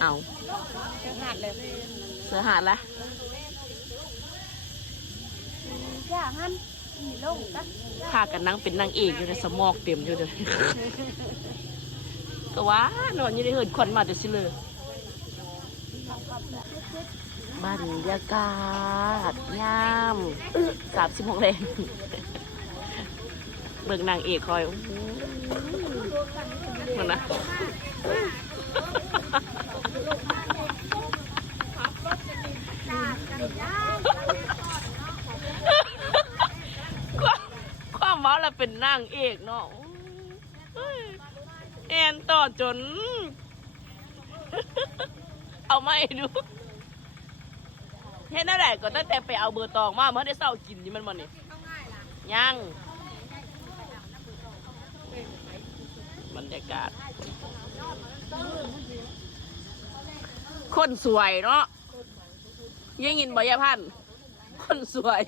เอาเจอหาดเลย เสือหาดละ ย่าฮั่นมีลงนะ พากันนั่งเป็นนางเอกอยู่ในสมอกเต็มอยู่เด้อก็ว่านอนอยู่ในเหินควันมาแต่สิเลยบรรยากาศงาม30 โมงแรงเบิ่งนางเอกคอยเหมือนนะความว่าเราเป็นนางเอกเนาะแอนต่อจน เอาไม่ดูเห็นนั่นแหละก็ตั้งแต่ไปเอาเบอร์ตองมาเมื่อได้เศร้ากินนี่มันนี่ยังบรรยากาศคนสวยเนาะยังยินบ่ยาพันคนสวย